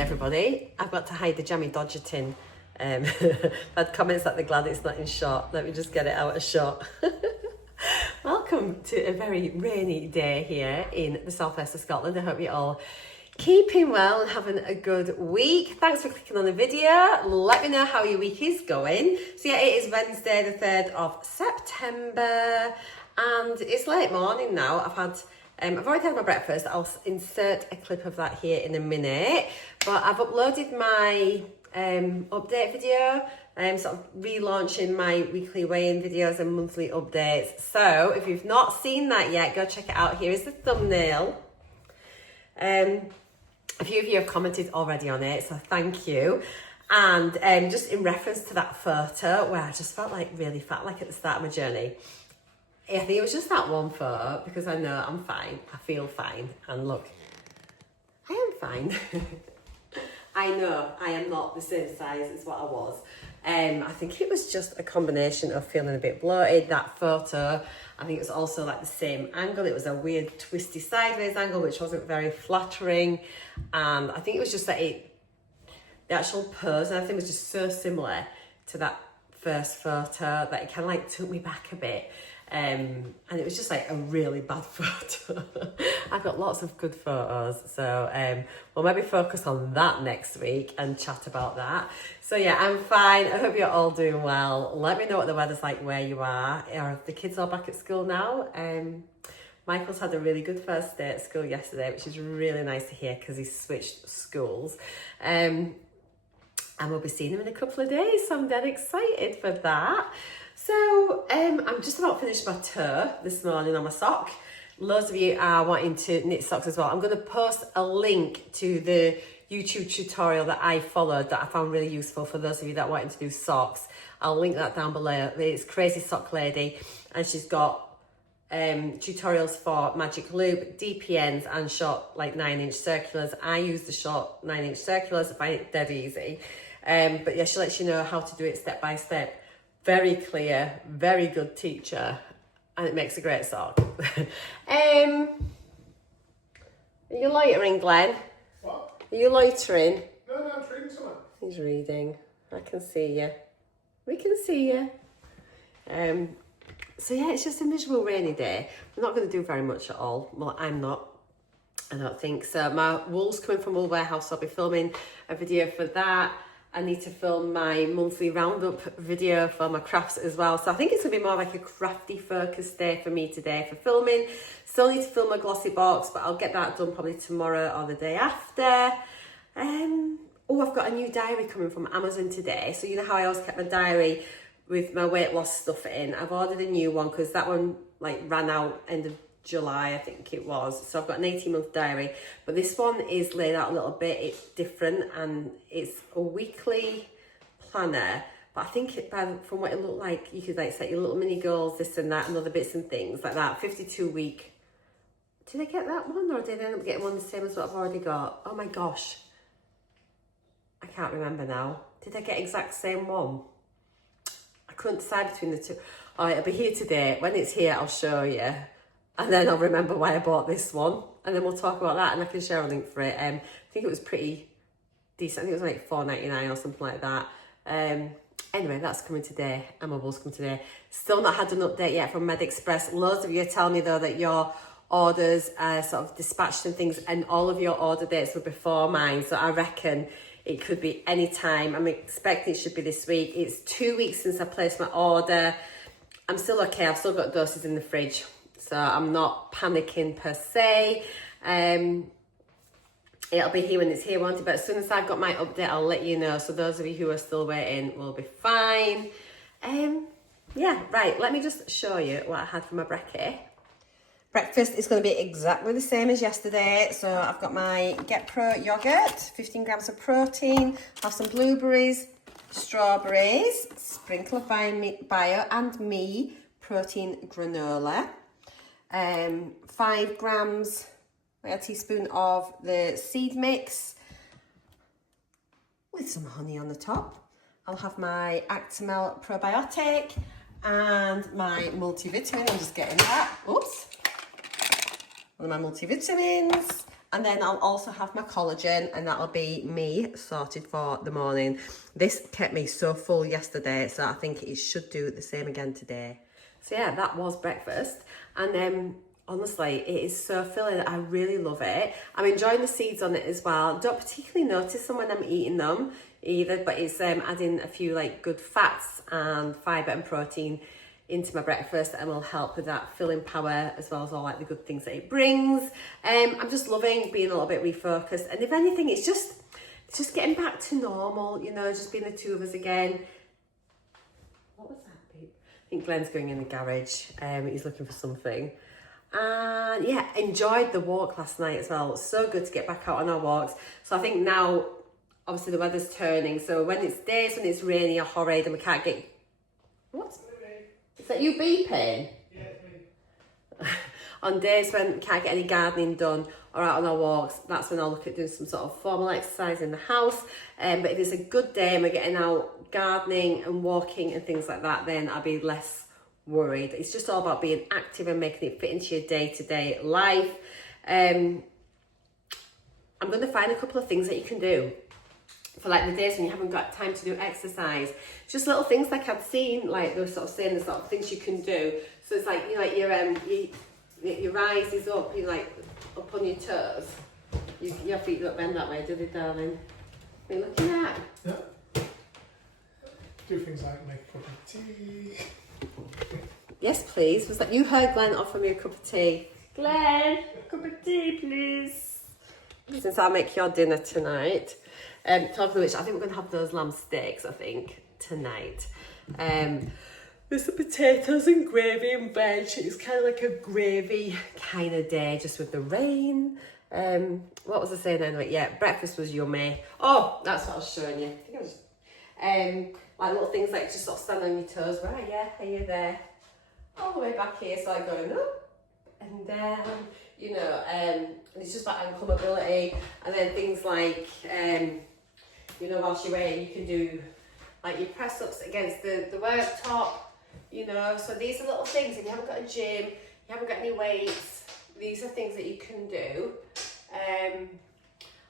everybody. I've got to hide the jammy dodger tin. I've had comments that they're glad it's not in shot. Let me just get it out of shot. Welcome to a very rainy day here in the southwest of Scotland. I hope you're all keeping well and having a good week. Thanks for clicking on the video. Let me know how your week is going. So yeah, it is Wednesday the 3rd of September and it's late morning now. I've already had my breakfast. I'll insert a clip of that here in a minute. But I've uploaded my update video. Sort of relaunching my weekly weigh-in videos and monthly updates. So if you've not seen that yet, go check it out. Here is the thumbnail. A few of you have commented already on it, so thank you. And just in reference to that photo where I just felt like really fat, like at the start of my journey. I think it was just that one photo because I know I'm fine. I feel fine. And look, I am fine. I know I am not the same size as what I was. I think it was just a combination of feeling a bit bloated. That photo, I think it was also like the same angle. It was a weird twisty sideways angle, which wasn't very flattering. And I think it was just that the actual pose and everything was just so similar to that first photo that it kind of like took me back a bit. And it was just like a really bad photo. I've got lots of good photos, so we'll maybe focus on that next week and chat about that. So yeah, I'm fine. I hope you're all doing well. Let me know what the weather's like where you are. Are the kids all back at school now? Michael's had a really good first day at school yesterday, which is really nice to hear because he's switched schools. And we'll be seeing him in a couple of days, so I'm dead excited for that. So I'm just about finished my toe this morning on my sock. Loads of you are wanting to knit socks as well. I'm going to post a link to the YouTube tutorial that I followed that I found really useful for those of you that wanted to do socks. I'll link that down below. It's Crazy Sock Lady and she's got tutorials for magic loop, DPNs and short like 9-inch circulars. I use the short 9-inch circulars. I find it dead easy. But yeah, she lets you know how to do it step by step. Very clear, very good teacher, and it makes a great sock. Are you loitering, Glenn? What? Are you loitering? No, I'm reading something. He's reading. I can see you. We can see you. So yeah, it's just a miserable rainy day. I'm not going to do very much at all. Well, I'm not. I don't think so. My wool's coming from Wool Warehouse, so I'll be filming a video for that. I need to film my monthly roundup video for my crafts as well. So I think it's going to be more like a crafty focus day for me today for filming. Still need to film a glossy box, but I'll get that done probably tomorrow or the day after. Oh, I've got a new diary coming from Amazon today. So you know how I always kept my diary with my weight loss stuff in. I've ordered a new one because that one like ran out end of July, I think it was. So I've got an 18-month diary, but this one is laid out a little bit. It's different and it's a weekly planner. But I think from what it looked like, you could like set your little mini goals, this and that, and other bits and things like that. 52-week. Did I get that one or did I end up getting one the same as what I've already got? Oh my gosh. I can't remember now. Did I get exact same one? I couldn't decide between the two. All right, it'll be here today. When it's here, I'll show you. And then I'll remember why I bought this one. And then we'll talk about that and I can share a link for it. I think it was pretty decent. I think it was like $4.99 or something like that. Anyway, that's coming today. And my wool's coming today. Still not had an update yet from MedExpress. Loads of you are telling me though that your orders are sort of dispatched and things and all of your order dates were before mine. So I reckon it could be any time. I'm expecting it should be this week. It's 2 weeks since I placed my order. I'm still okay. I've still got doses in the fridge. So I'm not panicking per se. It'll be here when it's here, won't it? But as soon as I've got my update, I'll let you know. So those of you who are still waiting will be fine. Yeah, right. Let me just show you what I had for my brekkie. Breakfast is going to be exactly the same as yesterday. So I've got my Get Pro yogurt, 15 grams of protein, have some blueberries, strawberries, sprinkle of bio and me protein granola. 5 grams, a teaspoon of the seed mix with some honey on the top. I'll have my Actimel probiotic and my multivitamin. I'm just getting that. Oops. One of my multivitamins. And then I'll also have my collagen, and that'll be me sorted for the morning. This kept me so full yesterday, so I think it should do the same again today. So yeah, that was breakfast. And honestly, it is so filling. I really love it. I'm enjoying the seeds on it as well. Don't particularly notice them when I'm eating them either, but it's adding a few like good fats and fibre and protein into my breakfast, and will help with that filling power as well as all like the good things that it brings. I'm just loving being a little bit refocused, and if anything, it's just getting back to normal, you know, just being the two of us again. What was that, babe? I think Glenn's going in the garage. He's looking for something. And yeah, enjoyed the walk last night as well. It's so good to get back out on our walks. So I think now, obviously the weather's turning, so when it's days when it's rainy or horrid and we can't get... What's... Is that you beeping? Yeah, it's me. On days when we can't get any gardening done or out on our walks, that's when I'll look at doing some sort of formal exercise in the house. But if it's a good day and we're getting out gardening and walking and things like that, then I'll be less worried. It's just all about being active and making it fit into your day-to-day life. I'm going to find a couple of things that you can do for like the days when you haven't got time to do exercise. Just little things like I've seen, like they were sort of saying the sort of things you can do. So it's like, you know, like your rise is up, you're like up on your toes. Your feet don't bend that way, do they, darling? What are you looking at? Yeah. Do things like make a cup of tea. Yes, please. Was that you heard Glenn offer me a cup of tea? Glenn, cup of tea, please. Since I'll make your dinner tonight. Talking of which, I think we're going to have those lamb steaks, I think, tonight. With some potatoes and gravy and veg. It's kind of like a gravy kind of day, just with the rain. What was I saying anyway? Yeah, breakfast was yummy. Oh, that's what I was showing you. I think I was... like little things like just sort of stand on your toes. Where are you? Are you there? All the way back here, so like going up and down, you know, and it's just about ankle mobility. And then things like, you know, whilst you're waiting, you can do like your press ups against the worktop, you know. So these are little things. If you haven't got a gym, you haven't got any weights, these are things that you can do.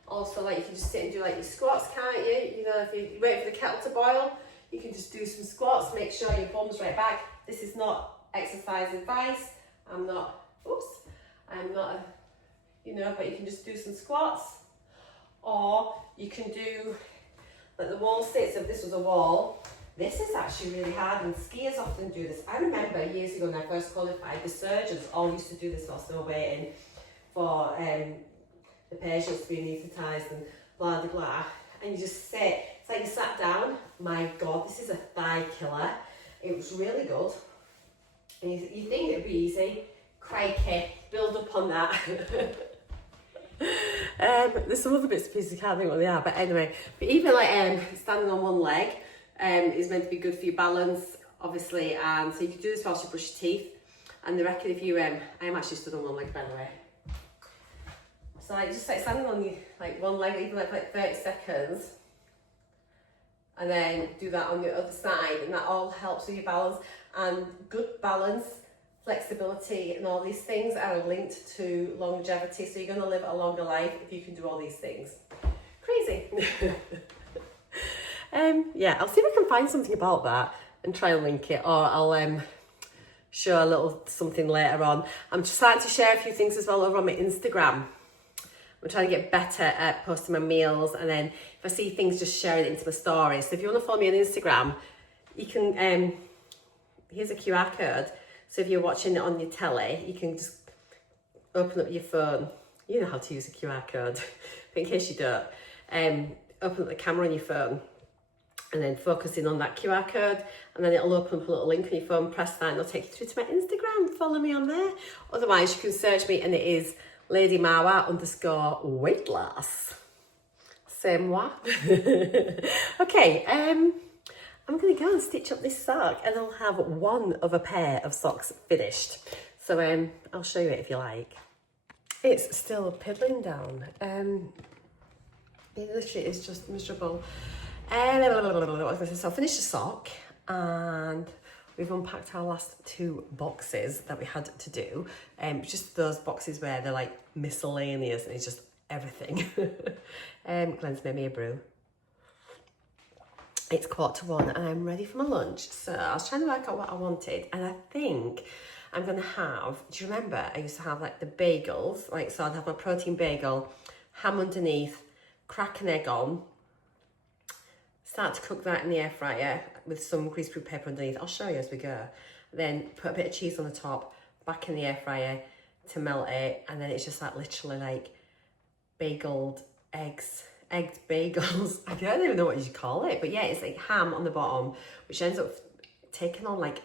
Also, like you can just sit and do like your squats, can't you? You know, if you wait for the kettle to boil, you can just do some squats. Make sure your bum's right back. This is not exercise advice. I'm not you know, but you can just do some squats, or you can do like the wall sits. If this was a wall, this is actually really hard, and skiers often do this. I remember years ago when I first qualified, the surgeons all used to do this whilst they were waiting for the patients to be anaesthetised and blah blah blah. And you just sit, it's like you sat down. My God, this is a thigh killer. It was really good. And you think it'd be easy. Crikey, build up on that. There's some other bits and pieces, I can't think what they are, but anyway. But even like standing on one leg is meant to be good for your balance, obviously, and so you can do this whilst you brush your teeth. And they reckon if you, I am actually stood on one leg, by the way. So like just like standing on like one leg, even like 30 seconds, and then do that on the other side, and that all helps with your balance. And good balance, flexibility, and all these things are linked to longevity. So you're going to live a longer life if you can do all these things. Crazy. Yeah, I'll see if I can find something about that and try and link it, or I'll show a little something later on. I'm just starting to share a few things as well over on my Instagram. I'm trying to get better at posting my meals, and then if I see things, just share it into my stories. So if you want to follow me on Instagram, you can, here's a QR code. So if you're watching it on your telly, you can just open up your phone. You know how to use a QR code, but in case you don't, open up the camera on your phone and then focus in on that QR code, and then it'll open up a little link on your phone. Press that and it'll take you through to my Instagram. Follow me on there. Otherwise, you can search me, and it is Lady Mawa _Weightloss. C'est moi. Okay, I'm going to go and stitch up this sock, and I'll have one other pair of socks finished. So I'll show you it if you like. It's still piddling down. It literally is just miserable. So I finished the sock, and we've unpacked our last 2 boxes that we had to do. Just those boxes where they're like miscellaneous, and it's just everything. Glenn's made me a brew. It's 1:15 and I'm ready for my lunch. So I was trying to work out what I wanted, and I think I'm gonna have, do you remember I used to have like the bagels, like, so I'd have my protein bagel, ham underneath, crack an egg on, start to cook that in the air fryer with some greaseproof paper underneath. I'll show you as we go. Then put a bit of cheese on the top, back in the air fryer to melt it, and then it's just like literally like bageled eggs, egged bagels. I don't even know what you call it, but yeah, it's like ham on the bottom, which ends up taking on like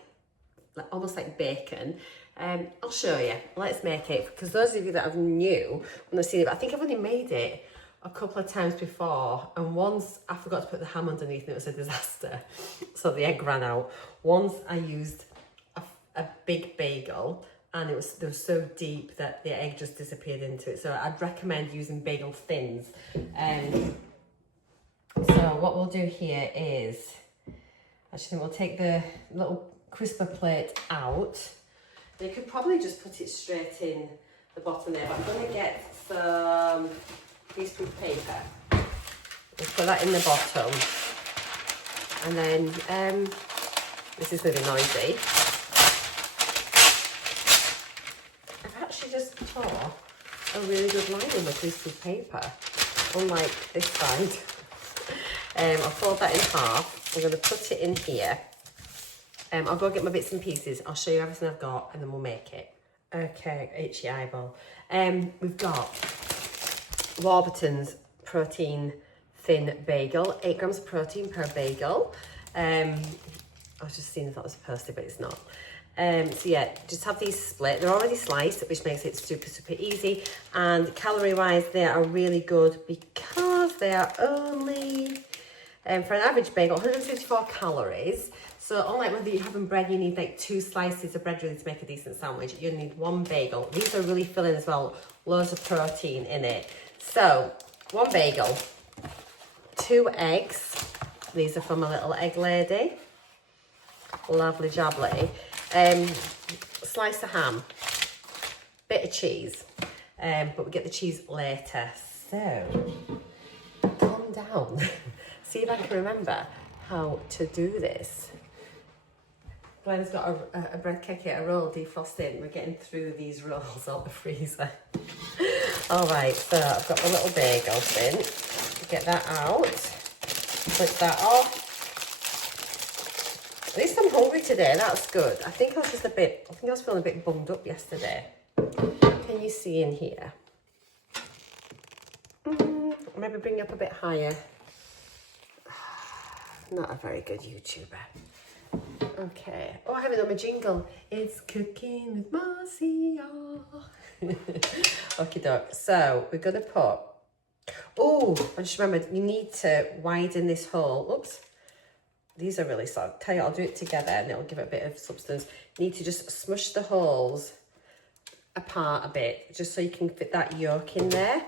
almost like bacon. I'll show you. Let's make it, because those of you that are new when I've seen it, but I think I've only made it a couple of times before, and once I forgot to put the ham underneath and it was a disaster, so the egg ran out. Once I used a big bagel and they were so deep that the egg just disappeared into it, so I'd recommend using bagel thins. So what we'll do here is, actually we'll take the little crisper plate out. You could probably just put it straight in the bottom there, but I'm going to get some greaseproof paper. We'll put that in the bottom, and then this is going to be noisy. I've actually just tore a really good line in the greaseproof paper, unlike this side. I'll fold that in half. I'm going to put it in here. I'll go get my bits and pieces. I'll show you everything I've got, and then we'll make it. Okay, itchy eyeball. We've got Warburton's protein thin bagel, 8 grams of protein per bagel. I was just seeing if that was posted, but it's not. So yeah, just have these split. They're already sliced, which makes it super, super easy. And calorie-wise, they are really good because they are only, for an average bagel, 154 calories. So unlike whether you're having bread, you need like 2 slices of bread really to make a decent sandwich. You need 1 bagel. These are really filling as well. Loads of protein in it. So 1 bagel, 2 eggs. These are from a little egg lady. Lovely jubbly. Slice of ham. Bit of cheese. But we get the cheese later. So calm down. See if I can remember how to do this. Glenn's got a bread cake, a roll defrosting. We're getting through these rolls out the freezer. All right, so I've got the little bagel tin. Get that out. Flip that off. At least I'm hungry today, that's good. I think I was feeling a bit bummed up yesterday. Can you see in here? Maybe bring it up a bit higher. Not a very good YouTuber. Okay. Oh, I haven't done my jingle. It's cooking with Marcea. Okie doke. So we're gonna put. Oh, I just remembered. You need to widen this hole. Oops. These are really soft. Tell you, I'll do it together, and it'll give it a bit of substance. You need to just smush the holes apart a bit, just so you can fit that yolk in there.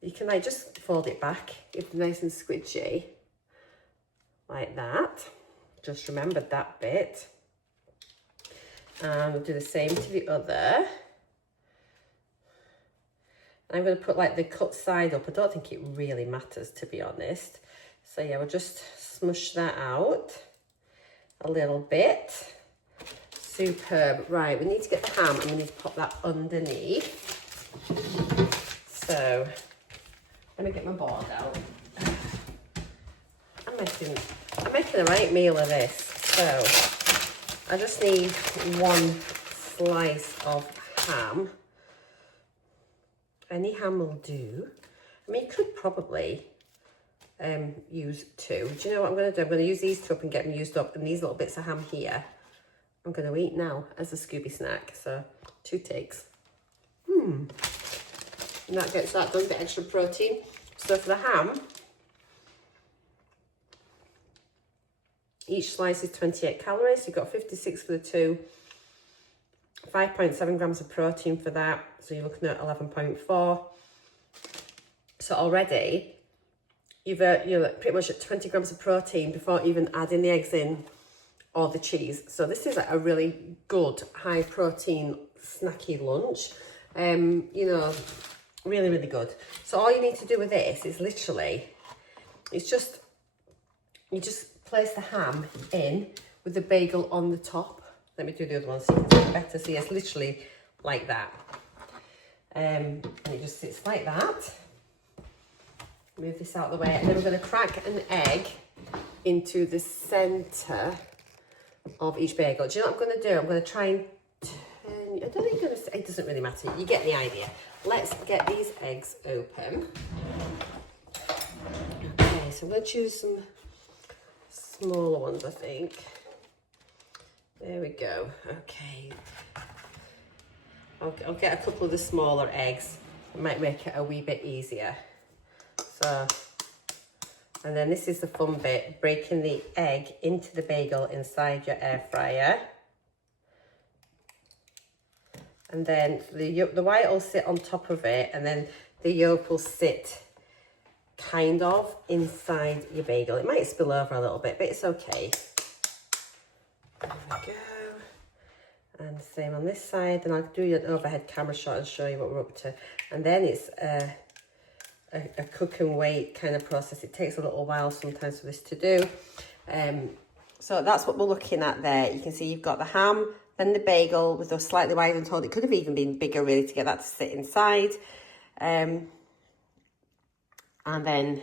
You can like just fold it back. It's nice and squidgy. Like that. Just remembered that bit. And we'll do the same to the other. I'm going to put like the cut side up. I don't think it really matters, to be honest. So yeah, we'll just smush that out a little bit. Superb. Right, we need to get the ham and we need to pop that underneath. So let me get my board out. I'm making a right meal of this. So I just need 1 slice of ham. Any ham will do. I mean, you could probably use 2. Do you know what I'm going to do? I'm going to use these 2 up and get them used up. And these little bits of ham here, I'm going to eat now as a Scooby snack. So 2 takes. And that gets that done, a bit extra protein. So for the ham, each slice is 28 calories. So you've got 56 for the 2. 5.7 grams of protein for that. So you're looking at 11.4. So already, you're pretty much at 20 grams of protein before even adding the eggs in or the cheese. So this is like a really good high protein snacky lunch. You know, Really, really good. So all you need to do with this is literally, you just place the ham in with the bagel on the top. Let me do the other one so you can see it better. So yes, literally like that. And it just sits like that. Move this out of the way, and then we're going to crack an egg into the centre of each bagel. Do you know what I'm going to do? I'm going to try and turn. I don't think you're going to. It doesn't really matter. You get the idea. Let's get these eggs open. Okay, so I'm going to choose some smaller ones, I think. There we go. Okay. I'll get a couple of the smaller eggs. It might make it a wee bit easier. So, and then this is the fun bit, breaking the egg into the bagel inside your air fryer. And then the white will sit on top of it, and then the yolk will sit kind of inside your bagel. It might spill over a little bit, but it's okay. There we go. And same on this side. And I'll do an overhead camera shot and show you what we're up to. And then it's a cook and wait kind of process. It takes a little while sometimes for this to do. So that's what we're looking at there. You can see you've got the ham, then the bagel with a slightly widened hole. It could have even been bigger really to get that to sit inside. And then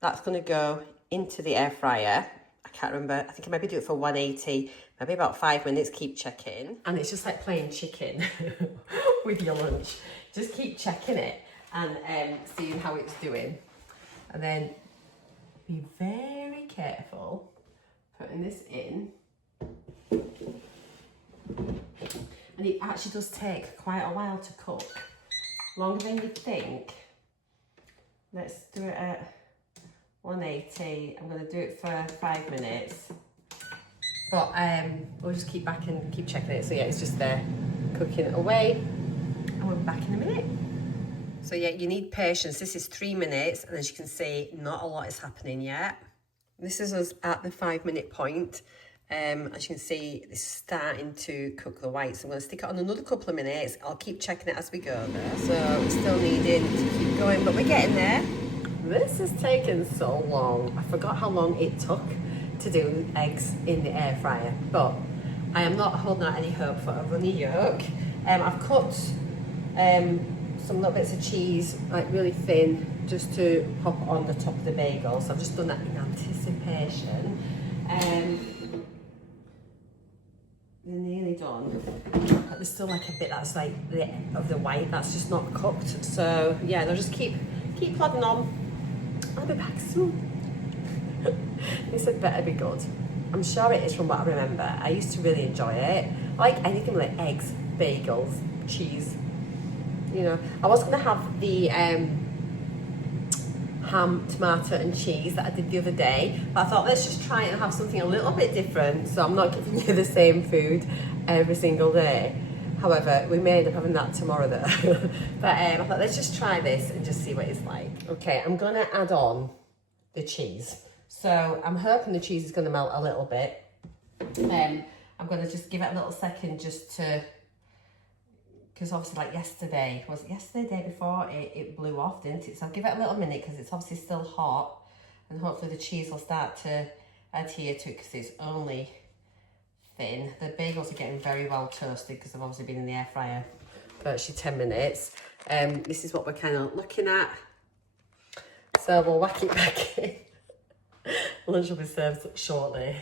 that's going to go into the air fryer. I can't remember. I think I maybe do it for 180, maybe about 5 minutes. Keep checking. And it's just like playing chicken with your lunch. Just keep checking it and seeing how it's doing. And then be very careful putting this in. And it actually does take quite a while to cook, longer than you'd think. Let's do it at 180. I'm going to do it for 5 minutes, but we'll just keep back and keep checking it. So yeah, it's just there cooking it away, and we'll be back in a minute. So yeah, you need patience. This is 3 minutes, and as you can see, not a lot is happening yet. This is us at the 5 minute point. As you can see, it's starting to cook the white. So I'm going to stick it on another couple of minutes. I'll keep checking it as we go there. So it's still needing to keep going, but we're getting there. This has taken so long. I forgot how long it took to do eggs in the air fryer, but I am not holding out any hope for a runny yolk. I've cut some little bits of cheese, like really thin, just to pop on the top of the bagel. So I've just done that in anticipation. They're nearly done, but there's still like a bit that's like of the white that's just not cooked. So yeah, they'll just keep plodding on. I'll be back soon. This had better be good. I'm sure it is from what I remember. I used to really enjoy it. I like anything like eggs, bagels, cheese. You know, I was gonna have the ham, tomato and cheese that I did the other day, but I thought let's just try and have something a little bit different, so I'm not giving you the same food every single day. However, we may end up having that tomorrow though. But I thought let's just try this and just see what it's like. Okay, I'm gonna add on the cheese. So I'm hoping the cheese is gonna melt a little bit. I'm gonna just give it a little second just to, because obviously like yesterday, was it yesterday, day before, it blew off, didn't it? So I'll give it a little minute because it's obviously still hot, and hopefully the cheese will start to adhere to it because it's only thin. The bagels are getting very well toasted because they've obviously been in the air fryer for actually 10 minutes. This is what we're kind of looking at. So we'll whack it back in. Lunch will be served shortly.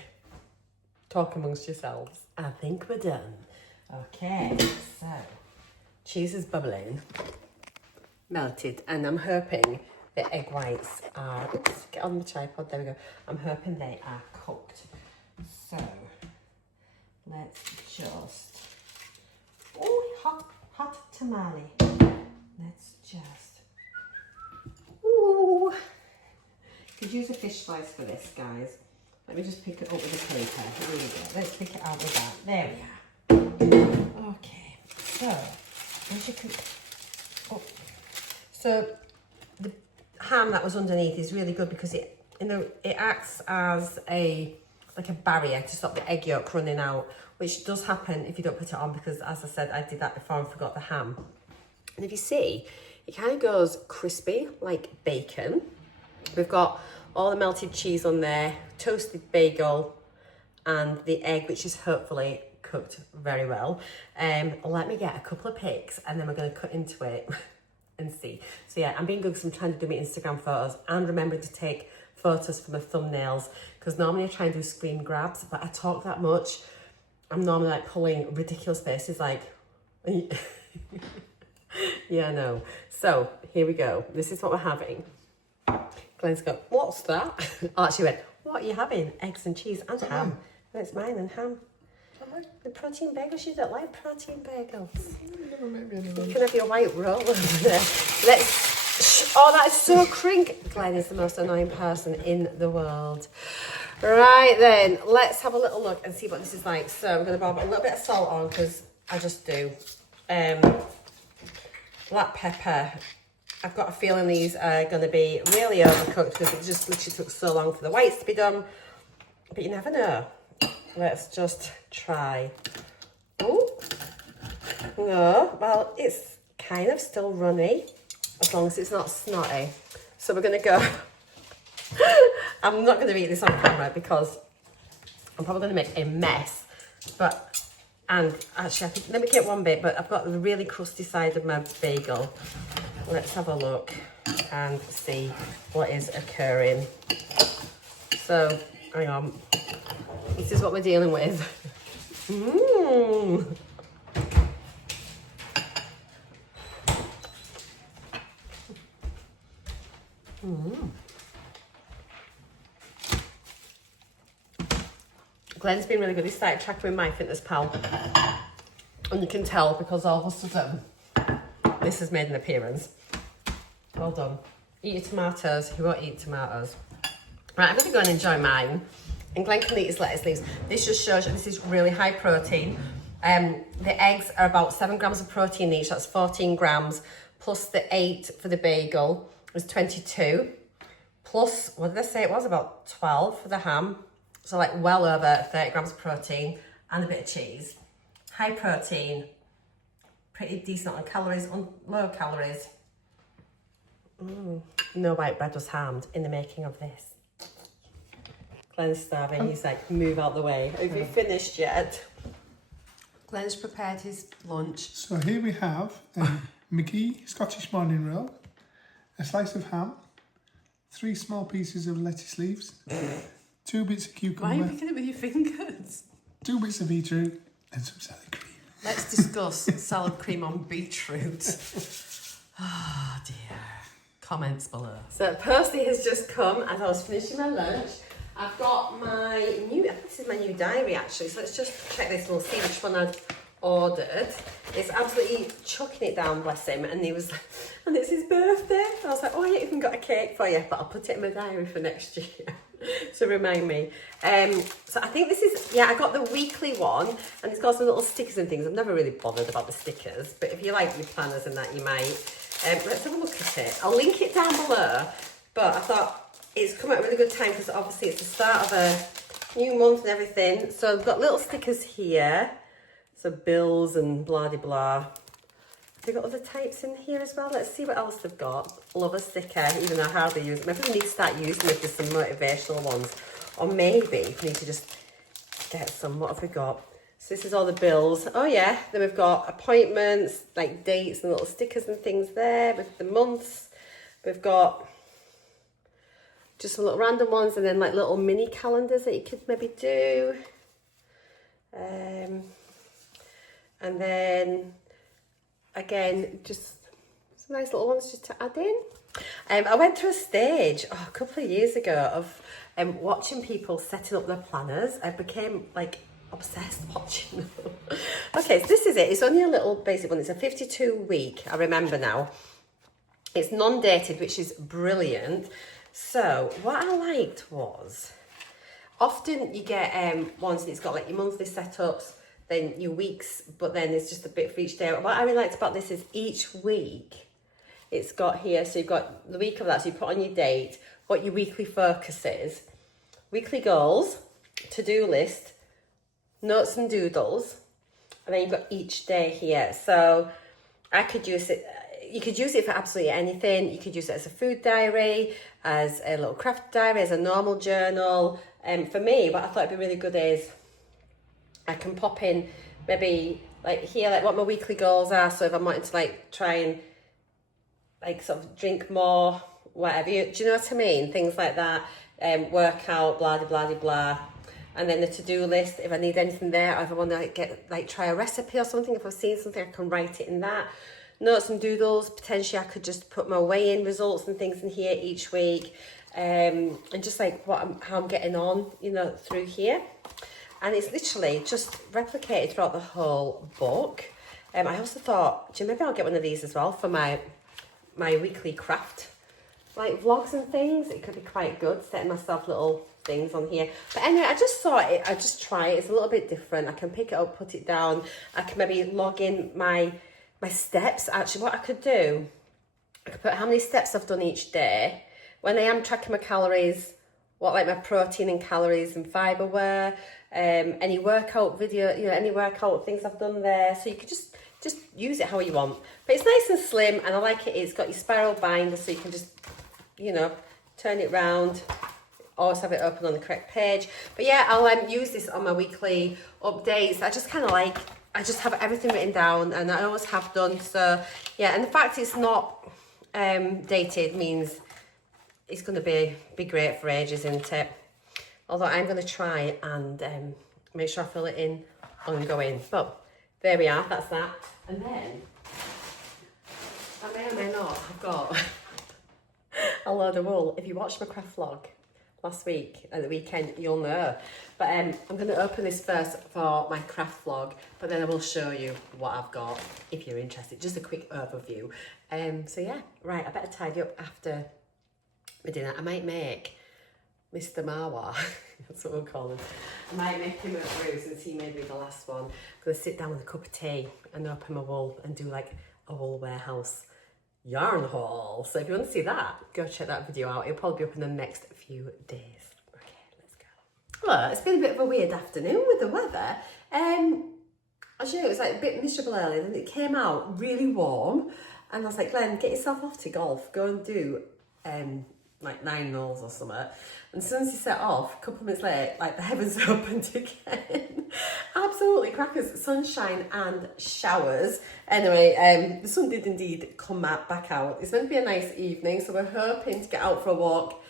Talk amongst yourselves. I think we're done. Okay, so cheese is bubbling, melted, and I'm hoping the egg whites are, let's get on the tripod, there we go. I'm hoping they are cooked. So let's just, oh, hot tamale. Let's just, ooh. Could use a fish slice for this, guys. Let me just pick it up with a paper. Here we go. Let's pick it out with that. There we are. Okay, so as you can, oh, so the ham that was underneath is really good because it acts as like a barrier to stop the egg yolk running out, which does happen if you don't put it on, because as I said, I did that before and forgot the ham. And if you see, it kind of goes crispy like bacon. We've got all the melted cheese on there, toasted bagel, and the egg, which is hopefully cooked very well. Let me get a couple of pics and then we're going to cut into it and see. So yeah, I'm being good because I'm trying to do my Instagram photos and remembering to take photos for my thumbnails, because normally I try and do screen grabs, but I talk that much. I'm normally like pulling ridiculous faces like, yeah, I know. So here we go. This is what we're having. Glenn's go, what's that? Oh, she went, what are you having? Eggs and cheese and ham. No, it's mine and ham. The protein bagels, you don't like protein bagels. You can have your white roll over there. Oh, that is so crink. Glenn is the most annoying person in the world. Right then, let's have a little look and see what this is like. So I'm going to bob a little bit of salt on because I just do. Black pepper. I've got a feeling these are going to be really overcooked because it just literally took so long for the whites to be done. But you never know. Let's just try. Oh, no, well, it's kind of still runny as long as it's not snotty. So we're going to go. I'm not going to eat this on camera because I'm probably going to make a mess. And actually, I think, let me get one bit, but I've got the really crusty side of my bagel. Let's have a look and see what is occurring. So, hang on. This is what we're dealing with. Mmm. Mmm. Glenn's been really good. He started tracking with MyFitnessPal. And you can tell because all of a sudden this has made an appearance. Well done. Eat your tomatoes. He won't eat tomatoes. Right, I'm going to go and enjoy mine. And Glenn can eat his lettuce leaves. This just shows you this is really high protein. The eggs are about 7 grams of protein each. That's 14 grams. Plus the 8 for the bagel was 22. Plus, what did I say it was? About 12 for the ham. So like well over 30 grams of protein and a bit of cheese. High protein, pretty decent on calories, on low calories. No white bread was harmed in the making of this. Glenn's starving, he's like, move out the way. Have you finished yet? Glenn's prepared his lunch. So here we have a McGee Scottish morning roll, a slice of ham, 3 small pieces of lettuce leaves, 2 bits of cucumber. Why are you picking it with your fingers? 2 bits of beetroot and some salad cream. Let's discuss salad cream on beetroot. Oh dear. Comments below. So Percy has just come as I was finishing my lunch. I've got my new, I think this is my new diary actually, so let's just check this and we'll see which one I've ordered. It's absolutely chucking it down, bless him, and he was, and it's his birthday. I was like, oh, I ain't even got a cake for you, but I'll put it in my diary for next year to remind me. So I think this is, yeah, I got the weekly one, and it's got some little stickers and things. I've never really bothered about the stickers, but if you like your planners and that, you might. Let's have a look at it. I'll link it down below, but I thought it's come at a really good time because obviously it's the start of a new month and everything. So I've got little stickers here. So bills and blah de blah. They've got other types in here as well. Let's see what else they've got. Love a sticker, even though I hardly use it. Maybe we need to start using it for some motivational ones. Or maybe we need to just get some. What have we got? So this is all the bills. Oh yeah, then we've got appointments, like dates and little stickers and things there with the months. We've got just some little random ones and then like little mini calendars that you could maybe do. And then, again, just some nice little ones just to add in. I went through a stage a couple of years ago of watching people setting up their planners. I became like obsessed watching them. Okay, so this is it. It's only a little basic one. It's a 52-week, I remember now. It's non-dated, which is brilliant. So what I liked was, often you get ones that it's got like your monthly setups, then your weeks, but then it's just a bit for each day. What I really liked about this is each week it's got here, so you've got the week of that, so you put on your date, what your weekly focus is, weekly goals, to-do list, notes and doodles, and then you've got each day here. So I could use it, you could use it for absolutely anything. You could use it as a food diary, as a little craft diary, as a normal journal. For me, what I thought would be really good is I can pop in maybe like here, like what my weekly goals are. So if I'm wanting to like try and like sort of drink more, whatever, do you know what I mean? Things like that, workout, blah, blah, blah, blah. And then the to-do list, if I need anything there, or if I want to get like try a recipe or something, if I've seen something, I can write it in that. Notes and doodles, potentially I could just put my weigh-in results and things in here each week. And just like how I'm getting on, you know, through here. And it's literally just replicated throughout the whole book. I also thought, maybe I'll get one of these as well for my weekly craft, like vlogs and things. It could be quite good, setting myself little things on here. But anyway, I just thought I'd just try it. It's a little bit different. I can pick it up, put it down. I can maybe log in my steps. Actually, what I could do, I could put how many steps I've done each day. When I am tracking my calories, what like my protein and calories and fibre were, any workout video, you know, any workout things I've done there. So you could just use it how you want. But it's nice and slim, and I like it. It's got your spiral binder, so you can just, you know, turn it round. Always have it open on the correct page. But yeah, I'll use this on my weekly updates. I just kind of like, I just have everything written down, and I always have done. So yeah, and the fact it's not dated means it's going to be great for ages, isn't it? Although I'm going to try and make sure I fill it in ongoing. But there we are, that's that. And then, I may or may not have got a load of wool. If you watched my craft vlog last week, at the weekend, you'll know. But I'm going to open this first for my craft vlog, but then I will show you what I've got if you're interested. Just a quick overview. So yeah, right, I better tidy up after my dinner. I might make Mr. Mawa, that's what we'll call him. I might make him a brew since he made me the last one. I'm going to sit down with a cup of tea and open my wool and do like a wool warehouse yarn haul. So if you want to see that, go check that video out. It'll probably be up in the next few days. Okay, let's go. Well, it's been a bit of a weird afternoon with the weather. Actually, it was like a bit miserable earlier, then it came out really warm, and I was like, Glenn, get yourself off to golf, go and do like 9 holes or something. And as soon as he set off, a couple of minutes later, like the heavens opened again. Absolutely crackers, sunshine and showers. Anyway, the sun did indeed come back out. It's meant to be a nice evening, so we're hoping to get out for a walk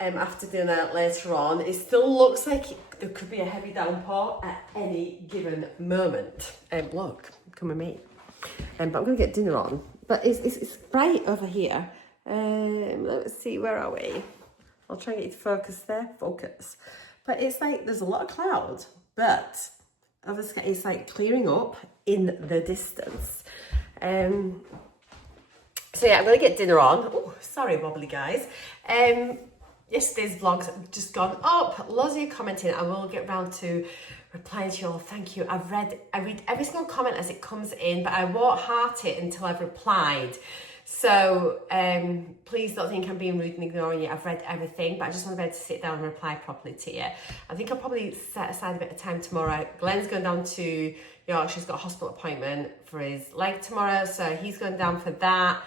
after dinner later on. It still looks like there could be a heavy downpour at any given moment. Look, come with me. But I'm going to get dinner on. But it's bright over here. Let's see, where are we? I'll try and get you to focus there. Focus. But it's like there's a lot of cloud, but obviously it's like clearing up in the distance. So yeah, I'm going to get dinner on. Oh, sorry, wobbly guys. Yesterday's vlog's just gone up. Loads of you commenting. I will get round to replying to you all. Thank you. I read every single comment as it comes in, but I won't heart it until I've replied. So please don't think I'm being rude and ignoring you. I've read everything, but I just want to be able to sit down and reply properly to you. I think I'll probably set aside a bit of time tomorrow. Glenn's going down to York. She's got a hospital appointment for his leg tomorrow, so he's going down for that.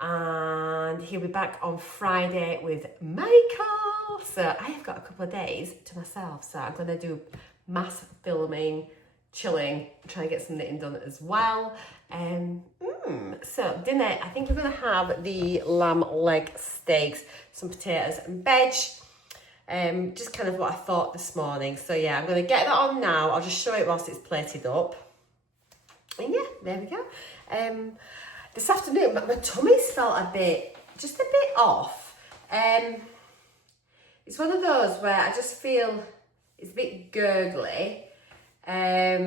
And he'll be back on Friday with Michael. So I have got a couple of days to myself. So I'm going to do mass filming, chilling, trying to get some knitting done as well. So dinner, I think we're going to have the lamb leg steaks, some potatoes and veg. Just kind of what I thought this morning. So yeah, I'm going to get that on now. I'll just show it whilst it's plated up. And yeah, there we go. This afternoon, my tummy's felt just a bit off. It's one of those where I just feel it's a bit gurgly. I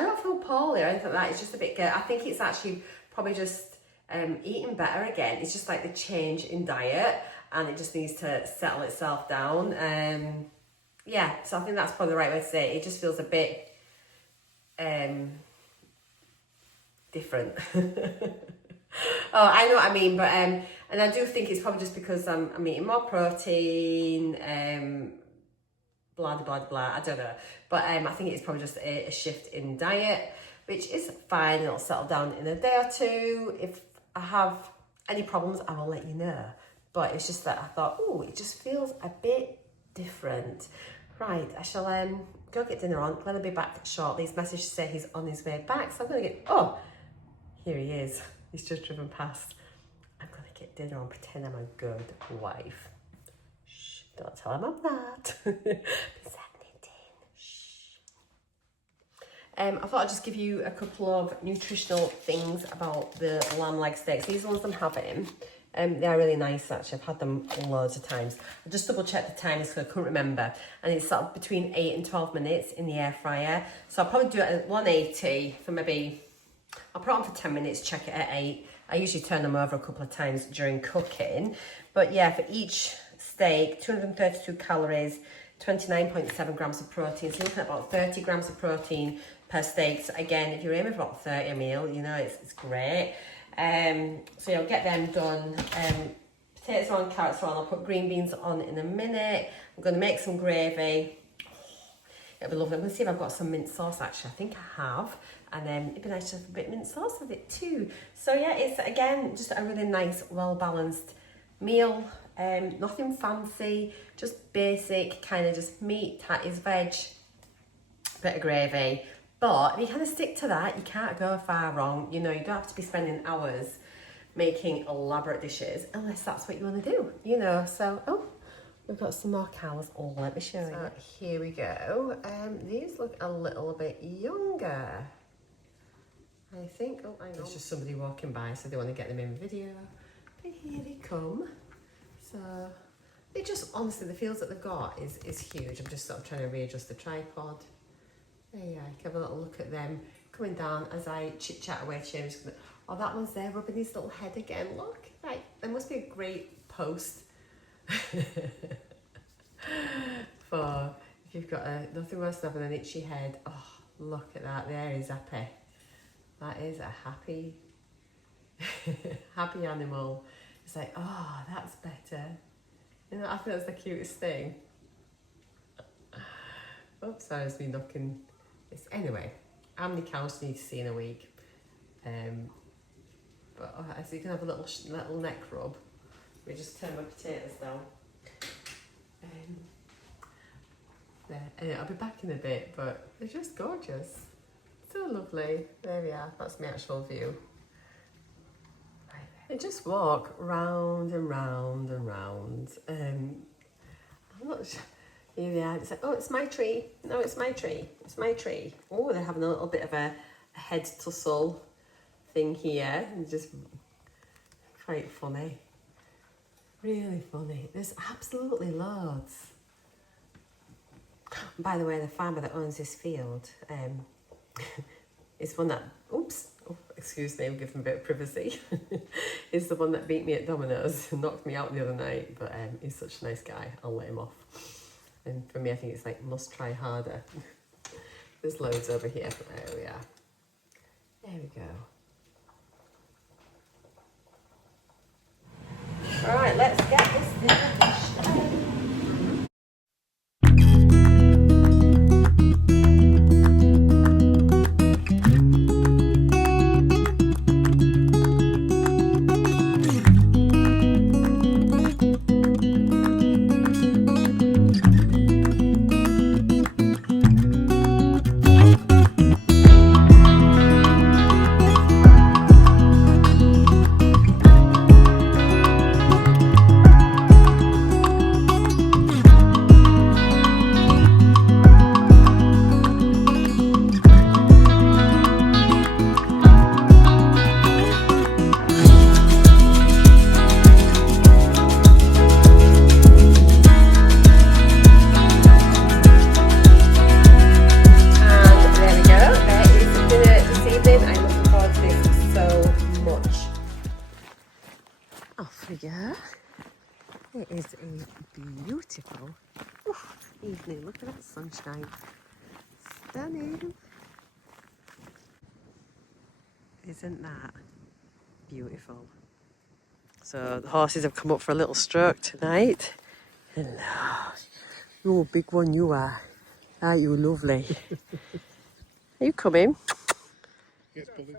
don't feel poorly or anything like that. It's just a bit I think it's actually probably just eating better again. It's just like the change in diet, and it just needs to settle itself down. Yeah, so I think that's probably the right way to say it. It just feels a bit different. Oh, I know what I mean, but and I do think it's probably just because I'm eating more protein, blah blah blah blah. I don't know, but I think it's probably just a shift in diet. which is fine. It'll settle down in a day or two. If I have any problems, I will let you know. But it's just that I thought, oh, it just feels a bit different. Right, I shall go get dinner on. Glenn will be back shortly. His message to say he's on his way back. So I'm going to get, oh, here he is. He's just driven past. I'm going to get dinner on, pretend I'm a good wife. Shh, don't tell him I'm that. I thought I'd just give you a couple of nutritional things about the lamb leg steaks. These ones I'm having, they're really nice actually. I've had them loads of times. I just double checked the times because I couldn't remember. And it's sort of between 8 and 12 minutes in the air fryer. So I'll probably do it at 180 for maybe, I'll put it on for 10 minutes, check it at 8. I usually turn them over a couple of times during cooking. But yeah, for each steak, 232 calories, 29.7 grams of protein. So you're looking at about 30 grams of protein per steak. So again, if you're aiming for about 30 a meal, you know, it's great. So you'll get them done. Potatoes are on, carrots are on. I'll put green beans on in a minute. I'm going to make some gravy. It'll be lovely. I'm going to see if I've got some mint sauce actually. I think I have. And it'd be nice to have a bit of mint sauce with it too. So yeah, it's again just a really nice, well-balanced meal. Nothing fancy, just basic, kind of just meat, tatties, veg, bit of gravy. But if you kind of stick to that, you can't go far wrong. You know, you don't have to be spending hours making elaborate dishes unless that's what you want to do, you know. So, oh, we've got some more cows. Oh, let me show you. So here we go. These look a little bit younger, I think. Oh, hang on. There's just somebody walking by, so they want to get them in video. But here they come. So they just, honestly, the fields that they've got is huge. I'm just sort of trying to readjust the tripod. There you are, you can have a little look at them coming down as I chit chat away. Oh, that one's there rubbing his little head again. Look, right, there must be a great post for if you've got nothing worse than having an itchy head. Oh, look at that, there is happy. That is a happy, happy animal. It's like, oh, that's better. You know, I think that's the cutest thing. Oops, sorry, it's me knocking this. Anyway, how many cows do you need to see in a week? But so you can have a little neck rub. We just turn my potatoes down. There, and I'll be back in a bit, but they're just gorgeous. So lovely. There we are, that's my actual view. And just walk round and round and round. I'm not sure. Here they are. It's like, oh, it's my tree. No, it's my tree. It's my tree. Oh, they're having a little bit of a head tussle thing here. And just quite funny. Really funny. There's absolutely loads. By the way, the farmer that owns this field is one that, oops, oh, excuse me, I'm giving a bit of privacy. He's the one that beat me at Domino's and knocked me out the other night, but he's such a nice guy, I'll let him off. And for me, I think it's like, must try harder. There's loads over here, there we are. There we go. All right, let's get this dinner dish done. It is a beautiful evening. Look at that sunshine. Stunning. Isn't that beautiful? So the horses have come up for a little stroke tonight. Hello. You're a big one, you are. Aren't you lovely? Are you coming? He gets bullied.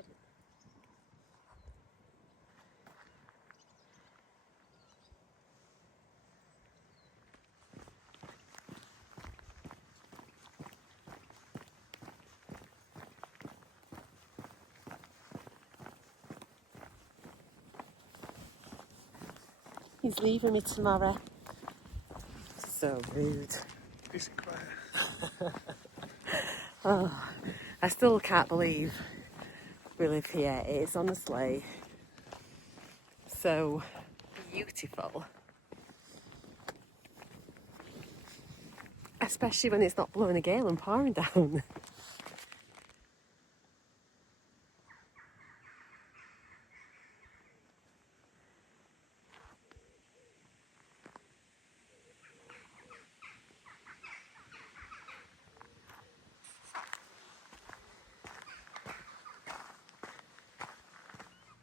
He's leaving me tomorrow. So rude. Peace and quiet. Oh, I still can't believe we live here. It is honestly so beautiful. Especially when it's not blowing a gale and pouring down.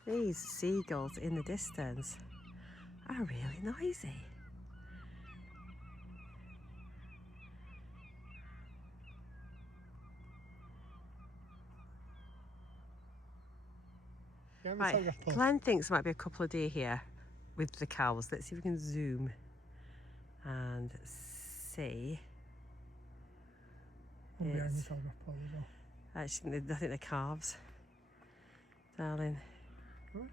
These seagulls in the distance are really noisy. Yeah, Right, Glenn thinks there might be a couple of deer here with the cows. Let's see if we can zoom and see. Behind the telegraph pole as well. Actually, I think they're calves, darling. Right.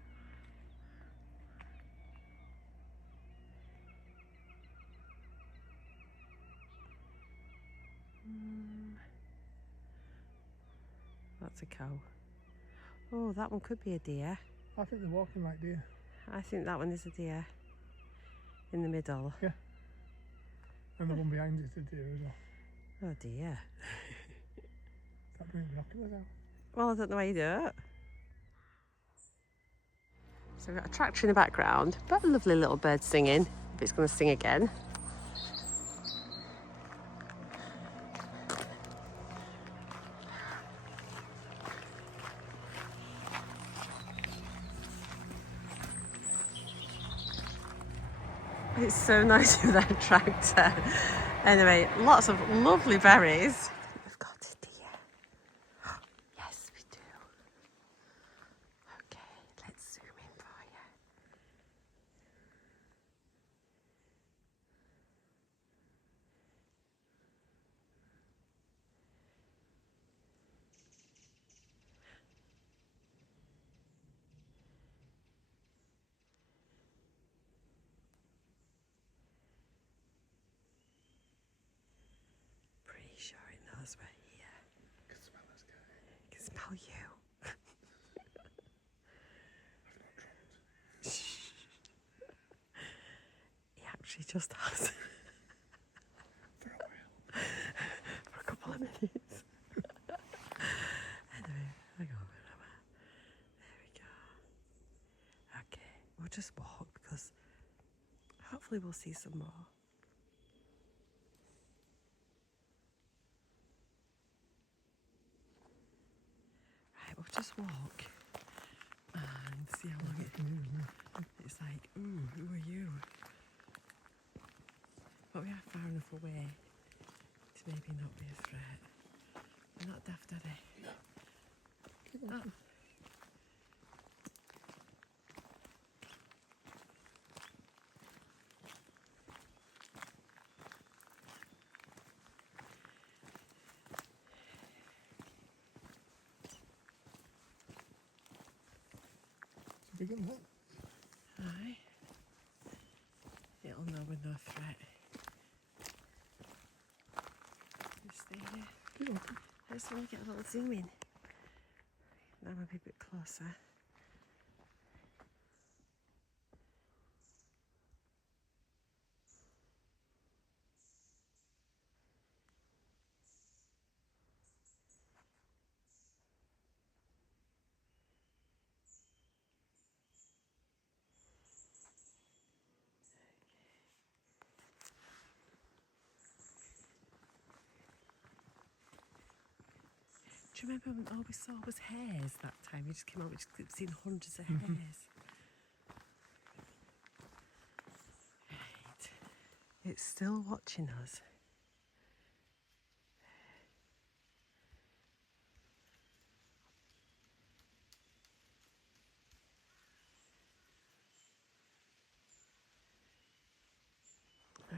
That's a cow. Oh, that one could be a deer. I think they're walking like deer. I think that one is a deer. In the middle. Yeah. And the one behind is a deer as well. Oh dear. That brings binoculars out. Well, I don't know why you do it. So we've got a tractor in the background, but a lovely little bird singing, if it's going to sing again. It's so nice with that tractor. Anyway, lots of lovely berries. We've got a deer. Yes, we do. Okay, let's zoom in for you. Pretty sure it knows we're here. Can smell us, guy. It can smell you. He actually just has. For a while. For a couple of minutes. Anyway, hang on. There we go. Okay, we'll just walk because hopefully we'll see some more. Right, we'll just walk and see how long it's like, ooh, who are you? But we are far enough away to maybe not be a threat. We're not daft, are they? No. Oh. It's a big one, look. Aye. It'll know we're no threat. Just stay here. You're welcome. I just want to get a little zoom in. Now maybe a bit closer. Do you remember when all we saw was hares that time? We just came out, we just seen hundreds of hares. Right. It's still watching us.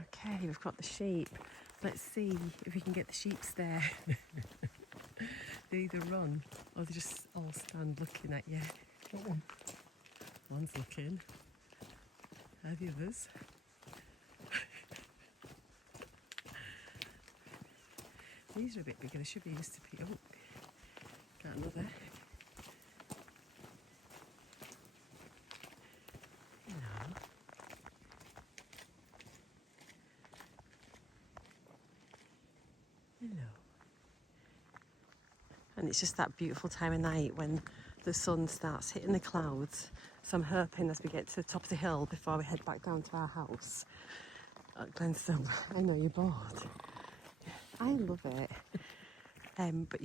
Okay, we've got the sheep. Let's see if we can get the sheep there. They either run or they just all stand looking at you. Got one. One's looking. Are the others? These are a bit bigger. They should be used to be. Oh, got another. Hello. Hello. And it's just that beautiful time of night when the sun starts hitting the clouds. So I'm hoping as we get to the top of the hill before we head back down to our house at Glenstone. I know you're bored. I love it. But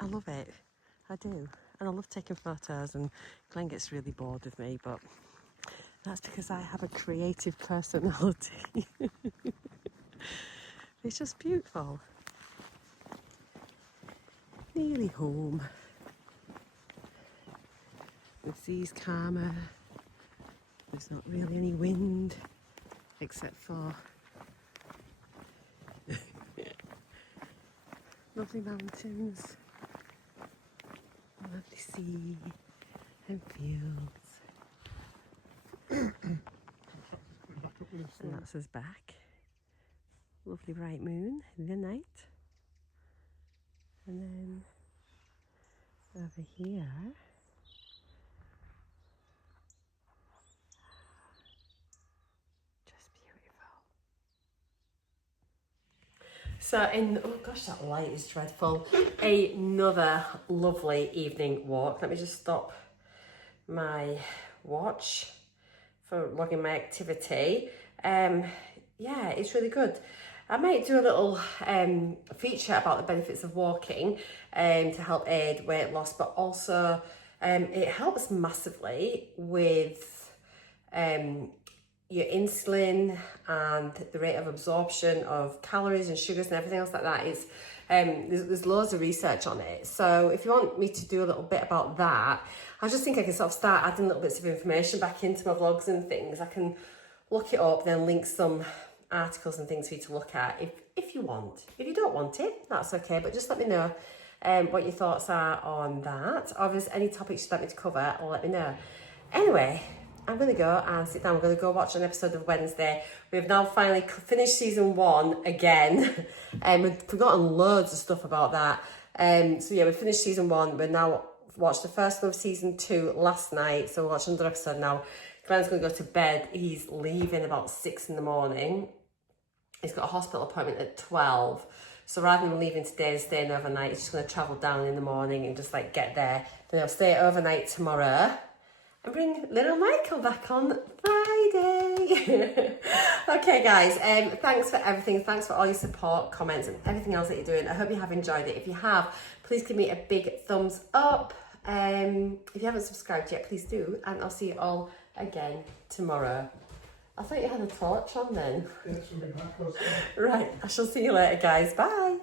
I love it. I do. And I love taking photos, and Glenn gets really bored with me, but that's because I have a creative personality. It's just beautiful. Nearly home. The sea's calmer. There's not really any wind, except for lovely mountains, lovely sea and fields. And that's us back. Lovely bright moon in the night. And then over here, just beautiful. So oh gosh, that light is dreadful. Another lovely evening walk. Let me just stop my watch for logging my activity. Yeah, it's really good. I might do a little feature about the benefits of walking to help aid weight loss, but also it helps massively with your insulin and the rate of absorption of calories and sugars and everything else like that. Is there's loads of research on it. So if you want me to do a little bit about that, I just think I can sort of start adding little bits of information back into my vlogs and things. I can look it up, then link some articles and things for you to look at if you want. If you don't want it, that's okay, but just let me know what your thoughts are on that, or if there's any topics you'd like me to cover, or let me know. Anyway, I'm going to go and sit down. I'm going to go watch an episode of Wednesday. We've now finally finished season 1 again. We've forgotten loads of stuff about that. So yeah, we finished season 1. We're now watched the first one of season 2 last night. So we'll watch another episode now. Glenn's going to go to bed. He's leaving about 6 in the morning. He's got a hospital appointment at 12. So rather than leaving today and staying overnight, he's just going to travel down in the morning and just like get there. Then he'll stay overnight tomorrow and bring little Michael back on Friday. Okay, guys, thanks for everything. Thanks for all your support, comments, and everything else that you're doing. I hope you have enjoyed it. If you have, please give me a big thumbs up. If you haven't subscribed yet, please do. And I'll see you all again tomorrow. I thought you had a torch on then. Yes, we'll be back. Right, I shall see you later, guys. Bye.